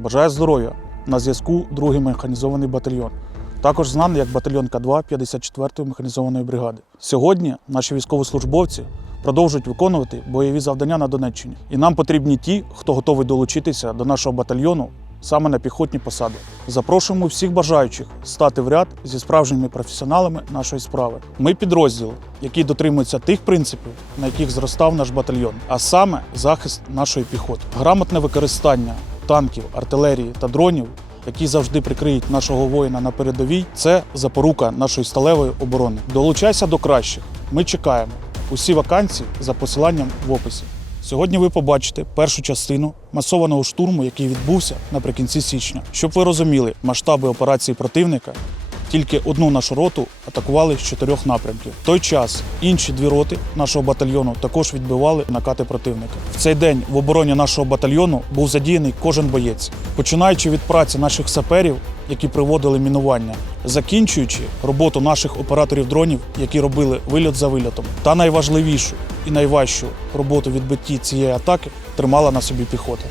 Бажаю здоров'я! На зв'язку другий механізований батальйон, також знаний як батальйон К2 54-ї механізованої бригади. Сьогодні наші військовослужбовці продовжують виконувати бойові завдання на Донеччині. І нам потрібні ті, хто готовий долучитися до нашого батальйону саме на піхотні посади. Запрошуємо всіх бажаючих стати в ряд зі справжніми професіоналами нашої справи. Ми підрозділ, який дотримується тих принципів, на яких зростав наш батальйон, а саме захист нашої піхоти, грамотне використання танків, артилерії та дронів. Які завжди прикриють нашого воїна на передовій, це запорука нашої сталевої оборони. Долучайся до кращих. Ми чекаємо. Усі вакансії за посиланням в описі. Сьогодні ви побачите першу частину масованого штурму, який відбувся наприкінці січня. Щоб ви розуміли масштаби операції противника, тільки одну нашу роту атакували з чотирьох напрямків. В той час інші дві роти нашого батальйону також відбивали накати противника. В цей день в обороні нашого батальйону був задіяний кожен боєць, починаючи від праці наших саперів, які приводили мінування, закінчуючи роботу наших операторів дронів, які робили вильот за вильотом. Та найважливішу і найважчу роботу відбитті цієї атаки тримала на собі піхота.